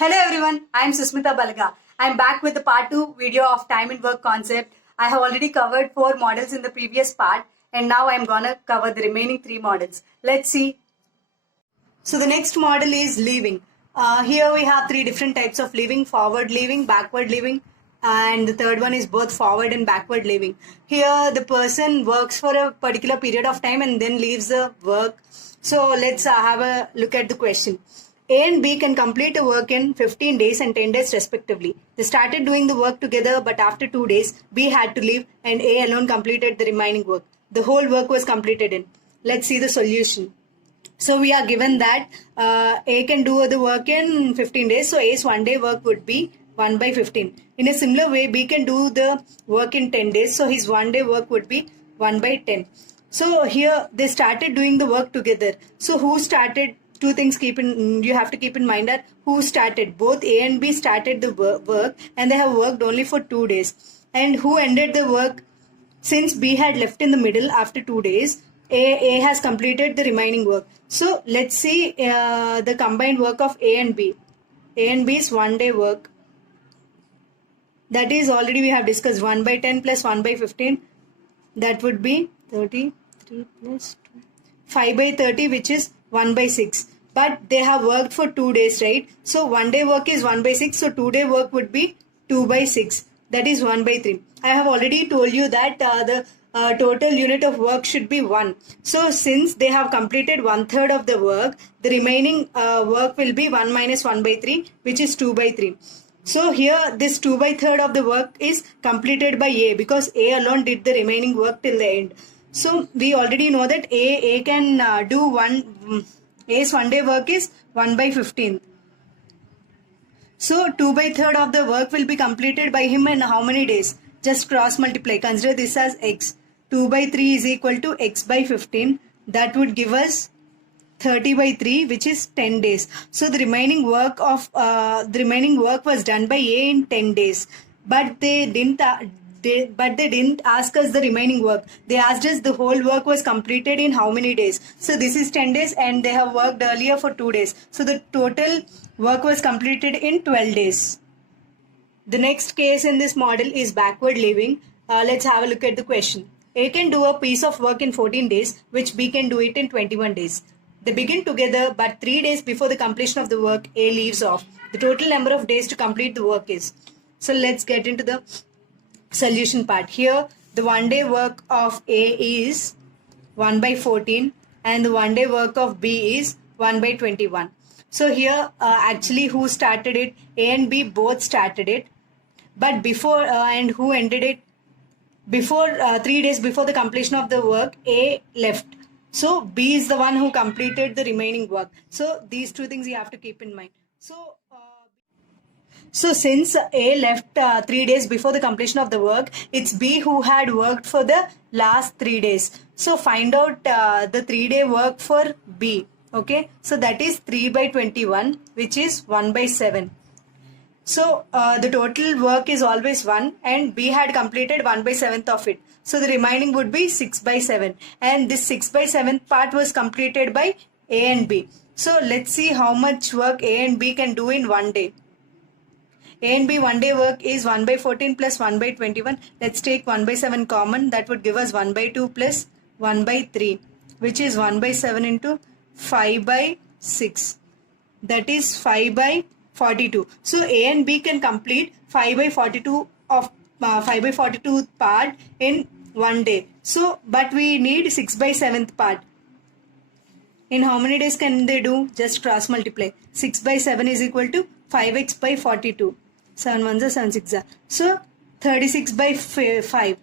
Hello everyone, I am Susmita Balaga. I am back with the part 2 video of time and work concept. I have already covered 4 models in the previous part and now I am gonna cover the remaining 3 models. Let's see. So the next model is leaving. Here we have 3 different types of leaving: forward leaving, backward leaving, and the third one is both forward and backward leaving. Here the person works for a particular period of time and then leaves the work. So let's have a look at the question. A and B can complete a work in 15 days and 10 days respectively. They started doing the work together, but after 2 days, B had to leave and A alone completed the remaining work. The whole work was completed in. Let's see the solution. So we are given that A can do the work in 15 days. So A's 1 day work would be 1 by 15. In a similar way, B can do the work in 10 days. So his 1 day work would be 1 by 10. So here they started doing the work together. So who started? Two things you have to keep in mind are who started. Both A and B started the work and they have worked only for 2 days. And who ended the work? Since B had left in the middle after 2 days, A has completed the remaining work. So let's see the combined work of A and B. A and B's 1 day work. That is already we have discussed 1 by 10 plus 1 by 15. That would be 33 plus 2. 5 by 30, which is 1 by 6. But they have worked for 2 days, right? So 1 day work is 1 by 6. So 2 day work would be 2 by 6. That is 1 by 3. I have already told you that the total unit of work should be 1. So since they have completed 1/3 of the work, the remaining work will be 1 minus 1 by 3, which is 2 by 3. So here this 2 by 3rd of the work is completed by A because A alone did the remaining work till the end. So we already know that A can do A's 1 day work is 1 by 15. So 2 by 3rd of the work will be completed by him in how many days? Just cross multiply. Consider this as X. 2 by 3 is equal to X by 15. That would give us 30 by 3, which is 10 days. So the remaining work was done by A in 10 days. But they didn't ask us the remaining work. They asked us the whole work was completed in how many days. So this is 10 days and they have worked earlier for 2 days. So the total work was completed in 12 days. The next case in this model is backward leaving. Let's have a look at the question. A can do a piece of work in 14 days, which B can do it in 21 days. They begin together, but 3 days before the completion of the work, A leaves off. The total number of days to complete the work is. So let's get into the solution part. Here the 1 day work of A is 1 by 14 and the 1 day work of B is 1 by 21. So here actually who started it? A and B both started it, but before and who ended it? Before 3 days before the completion of the work, A left. So B is the one who completed the remaining work. So these two things you have to keep in mind. So since A left 3 days before the completion of the work, it's B who had worked for the last 3 days. So find out the 3-day work for B. Okay, so that is 3 by 21, which is 1 by 7. So the total work is always 1 and B had completed 1 by 7th of it. So the remaining would be 6 by 7 and this 6 by 7th part was completed by A and B. So let's see how much work A and B can do in 1 day. A and B 1 day work is 1 by 14 plus 1 by 21. Let's take 1 by 7 common. That would give us 1 by 2 plus 1 by 3, which is 1 by 7 into 5 by 6. That is 5 by 42. So A and B can complete 5 by 42 of 5 by 42 part in 1 day. So but we need 6 by 7th part. In how many days can they do? Just cross multiply. 6 by 7 is equal to 5x by 42. 7 1s are 7 6 are. So 36 by 5.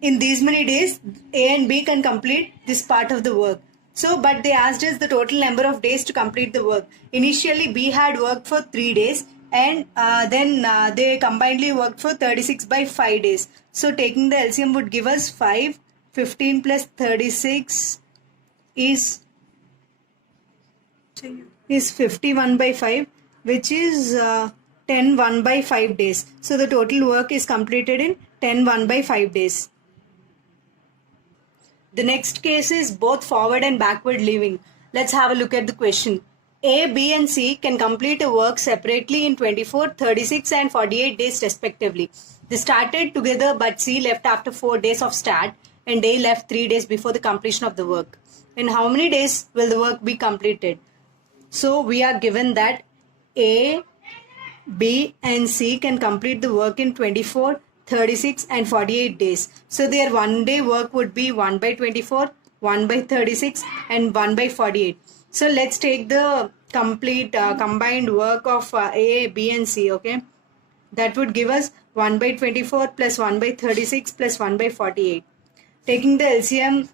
In these many days, A and B can complete this part of the work. So, but they asked us the total number of days to complete the work. Initially, B had worked for 3 days and then they combinedly worked for 36 by 5 days. So, taking the LCM would give us 5. 15 plus 36 is 51 by 5, which is 10 1 by 5 days. So, the total work is completed in 10 1 by 5 days. The next case is both forward and backward leaving. Let's have a look at the question. A, B and C can complete a work separately in 24, 36 and 48 days respectively. They started together but C left after 4 days of start and A left 3 days before the completion of the work. In how many days will the work be completed? So we are given that A, B and C can complete the work in 24, 36 and 48 days. So their 1 day work would be 1 by 24, 1 by 36 and 1 by 48. So let's take the complete combined work of A, B and C, okay. That would give us 1 by 24 plus 1 by 36 plus 1 by 48. Taking the LCM,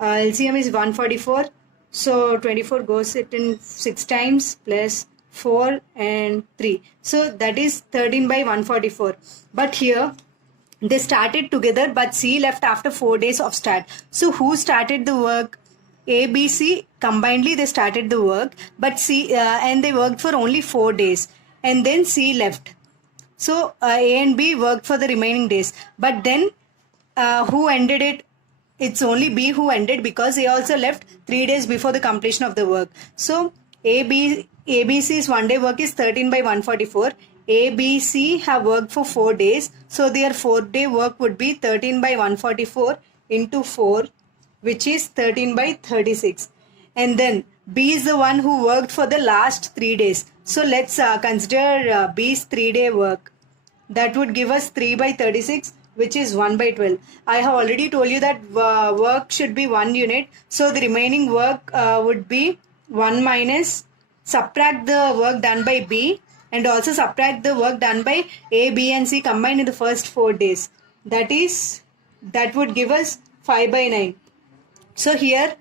LCM is 144. So 24 goes it in 6 times plus 4 and 3. So that is 13 by 144. But here they started together but C left after 4 days of start. So who started the work? A, B, C combinedly they started the work, but C and they worked for only 4 days and then C left. So A and B worked for the remaining days, but then who ended it? It's only B who ended because A also left 3 days before the completion of the work. So ABC's 1 day work is 13 by 144. ABC have worked for 4 days. So their 4 day work would be 13 by 144 into 4, which is 13 by 36. And then B is the one who worked for the last 3 days. So let's consider B's 3 day work. That would give us 3 by 36, which is 1 by 12. I have already told you that work should be 1 unit. So the remaining work would be 1 minus, subtract the work done by B and also subtract the work done by A, B and C combined in the first 4 days. That would give us 5 by 9. So here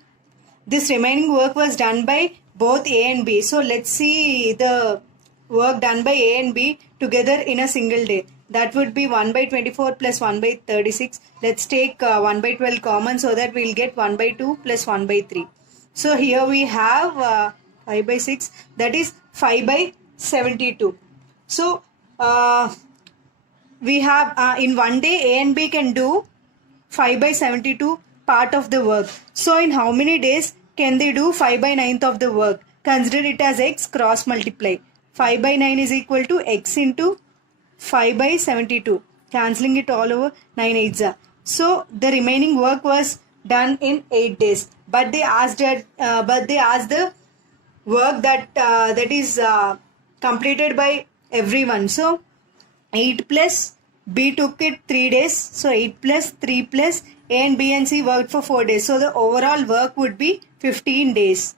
this remaining work was done by both A and B. So let's see the work done by A and B together in a single day. That would be 1 by 24 plus 1 by 36. Let's take 1 by 12 common so that we'll get 1 by 2 plus 1 by 3. So here we have 5 by 6, that is 5 by 72. So we have in 1 day A and B can do 5 by 72 part of the work. So in how many days can they do 5 by 9th of the work? Consider it as x cross multiply. 5 by 9 is equal to x into 5 by 72. Cancelling it all over, 9 8s are. So the remaining work was done in 8 days. But they asked the work that is completed by everyone. So 8 plus B took it 3 days. So 8 plus 3 plus A and B and C worked for 4 days. So the overall work would be 15 days.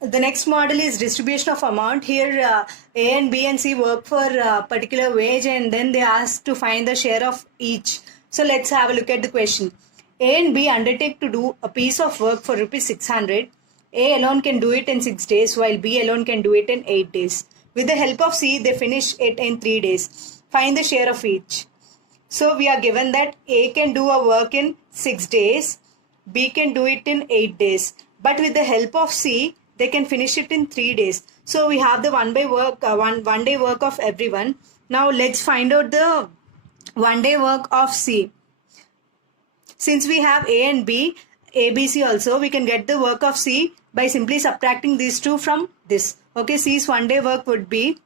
The next model is distribution of amount. Here A and B and C work for a particular wage and then they ask to find the share of each. So let's have a look at the question. A and B undertake to do a piece of work for rupees 600. A alone can do it in 6 days while B alone can do it in 8 days. With the help of C, they finish it in 3 days. Find the share of each. So we are given that A can do a work in 6 days, B can do it in 8 days. But with the help of C, they can finish it in 3 days. So we have the one day work of everyone. Now let's find out the 1 day work of C. Since we have A and B, ABC also, we can get the work of C by simply subtracting these two from this. Okay, C's 1 day work would be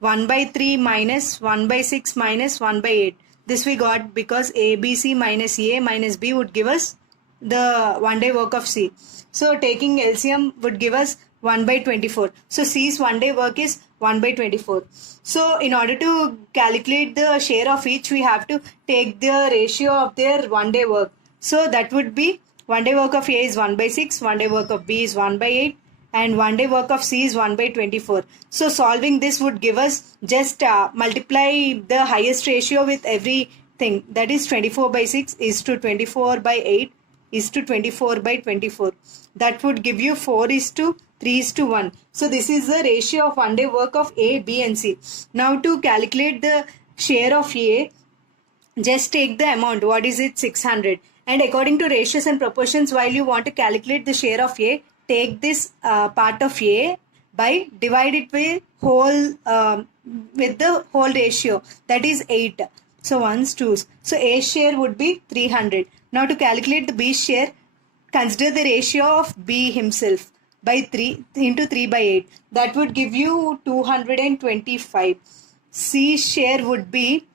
1 by 3 minus 1 by 6 minus 1 by 8. This we got because ABC minus A minus B would give us the 1 day work of C. So taking LCM would give us 1 by 24. So C's 1 day work is 1 by 24. So in order to calculate the share of each, we have to take the ratio of their 1 day work. So that would be 1 day work of A is 1 by 6, 1 day work of B is 1 by 8 and 1 day work of C is 1 by 24. So solving this would give us just multiply the highest ratio with everything. That is 24 by 6 is to 24 by 8 is to 24 by 24. That would give you 4 is to 3 is to 1. So this is the ratio of 1 day work of A, B and C. Now to calculate the share of A, just take the amount. What is it? 600. And according to ratios and proportions, while you want to calculate the share of A, take this part of A by divide it with the whole ratio, that is 8. So 1's 2's. So A's share would be 300. Now to calculate the B's share, consider the ratio of B himself. by 3 into 3 by 8. That would give you 225. C's share would be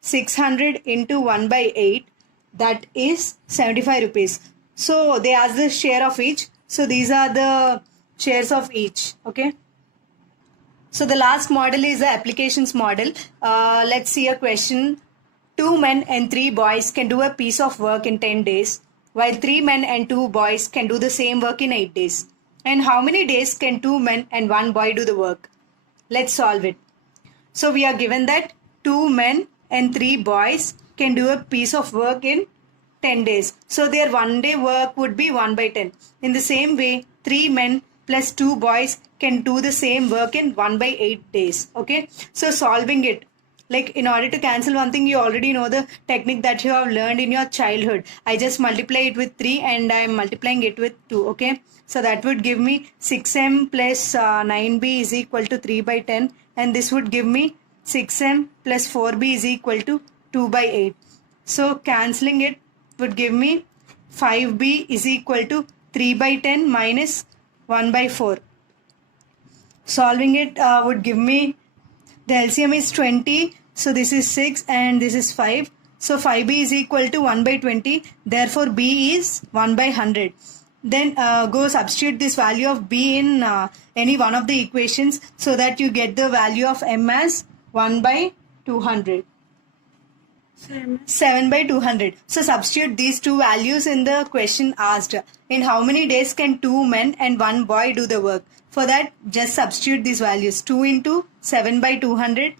600 into 1 by 8. That is 75 rupees. So they ask the share of each. So these are the shares of each. Okay. So the last model is the applications model. Let's see a question. 2 men and 3 boys can do a piece of work in 10 days, while 3 men and 2 boys can do the same work in 8 days. And how many days can 2 men and 1 boy do the work? Let's solve it. So we are given that 2 men and 3 boys can do a piece of work in 10 days. So their 1 day work would be 1 by 10. In the same way, 3 men plus 2 boys can do the same work in 1 by 8 days. Okay. So solving it, like in order to cancel one thing, you already know the technique that you have learned in your childhood. I just multiply it with 3 and I am multiplying it with 2. Okay. So that would give me 6m plus 9b is equal to 3 by 10. And this would give me 6m plus 4b is equal to 2 by 8. So cancelling it would give me 5b is equal to 3 by 10 minus 1 by 4. Solving it would give me, the LCM is 20. So this is 6 and this is 5. So 5b is equal to 1 by 20. Therefore b is 1 by 100. Then go substitute this value of b in any one of the equations so that you get the value of m as 1 by 200. 7 by 200. So substitute these two values in the question asked. In how many days can 2 men and 1 boy do the work? For that, just substitute these values. 2 into 7 by 200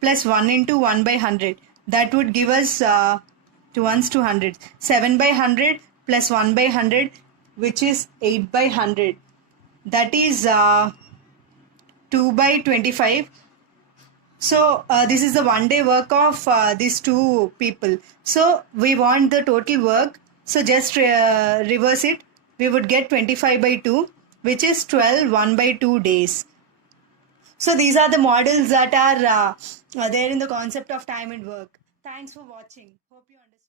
plus 1 into 1 by 100. That would give us 2 ones 200. 7 by 100 plus 1 by 100, which is 8 by 100. That is 2 by 25. So this is the 1 day work of these two people. So we want the total work. So just reverse it. We would get 25 by 2, which is 12 1 by 2 days. So these are the models that are there in the concept of time and work. Thanks for watching. Hope you understand.